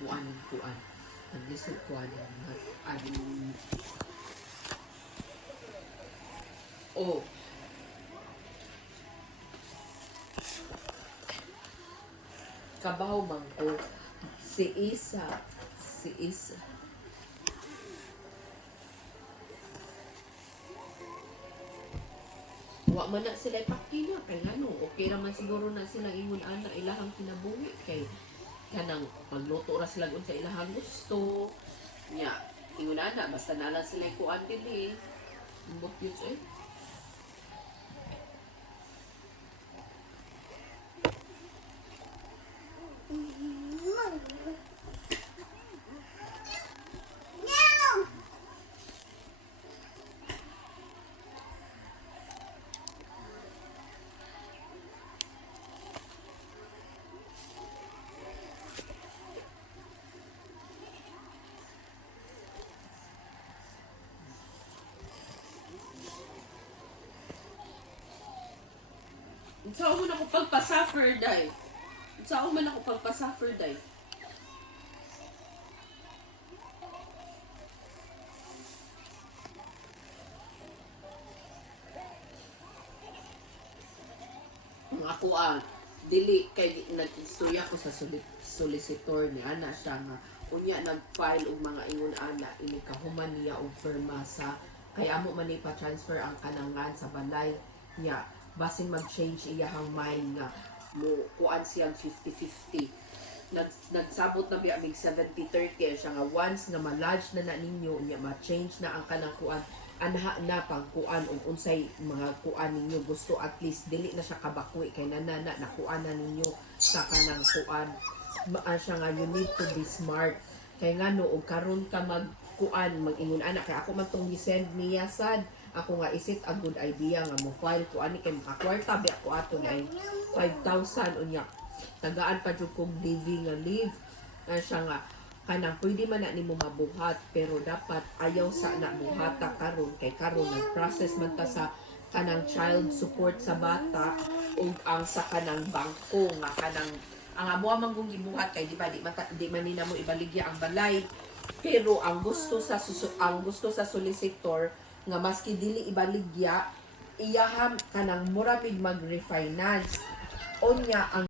kuan. Ang lisod kuan. Oh. Kabaw man ko. Si Isa. Wa man na sila ipakina kay ano, okay naman siguro na sila ingon ana ilahang kinabuhi kay kanang magluto ra sila sa ilahang gusto. Nya, ingon ana basta na lang sila kuan dili. Mbot yun eh. Saan mo na ko pagpa-suffer, day? Saan mo na ko pagpa-suffer, day? Ako dili kay nag-istorya ko sa solicitor ni ana siya nga unya nag-file og mga ingon ana ini kahuman niya og firma sa kay amo man ni pa-transfer ang kanangan sa balay niya basin mag-change iyahang mind nga mo kuan siyang 50-50 nagsabot na biya mig 70-30 siya nga once nga ma-lodge na ninyo niya ma-change na ang kanang kuan anha na pang kuan unsay mga kuan ninyo gusto at least dili na siya kabakwi kay nanana nakuan na ninyo sa kanang kuan siya nga you need to be smart kay ngano og karon ka magkuan mag-ingon ana kay ako man tong gi-send niya sad ako nga isit a good idea nga mo file ko ani kay makakwarta bi ako ato na 5,000 unya tagaan pa jud kog living nga live siya nga kanang pwede man na nimo mabuhat pero dapat ayaw sa na buhata karon kay karon nag-process man ta sa kanang child support sa bata ug ang sa kanang bangko nga kanang ang amo man kung gibuhat kay di man nina mo ibaligya ang balay pero ang gusto sa solicitor nga maski dili ibaligya iyaham kanang mura pig mag-refinance unya ang